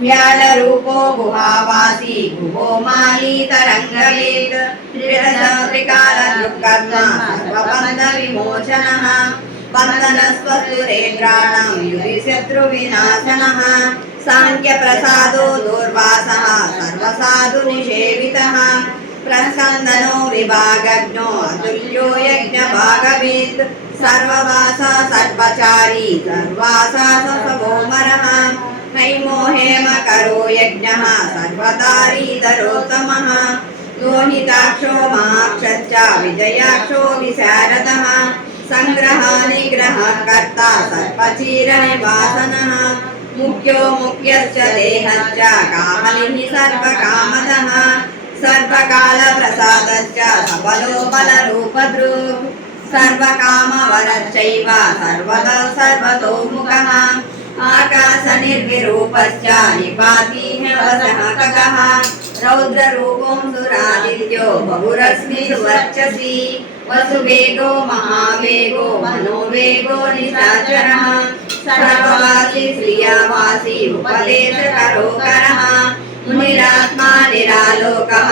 व्यालरूपो गुहावासी गुहो माली तरङ्गवेग त्रिकालदुःखर्मा सर्वबन्धविमोचनः बन्धनस्वसुरेन्द्राणां युधि शत्रुविनाशनः साङ्ख्यप्रसादो दूर्वासः सर्वसाधुनिषेवितः प्रस्कन्दनो विभागज्ञो अतुल्यो यज्ञभागवेत् सर्ववास सर्वचारी सर्वासा सवोमरः हैमो हेम करो यज्ञः सर्वतारीधरोत्तमः लोहिताक्षो महाक्षश्च विजयाक्षो विशारदः संग्रह निग्रह कर्ता सर्वचिरनिवासनः मुख्यो मुख्यश्च देहश्च कामलिः सर्वकामदः सर्वकालप्रसादश्च सबलो बलरूपदृक् सर्वकामवरश्चैव सर्वदा सर्वतोमुखः आकाशनिर्विरूपश्च निपातिः वसः खगः रौद्ररूपं सुरादित्यो बहुरश्मिर्वर्चसि वसुवेगो महावेगो मनोवेगो निशाचरः सर्ववासी श्रियवासी उपदेशकरो करः मुनिरात्मा निरालोकः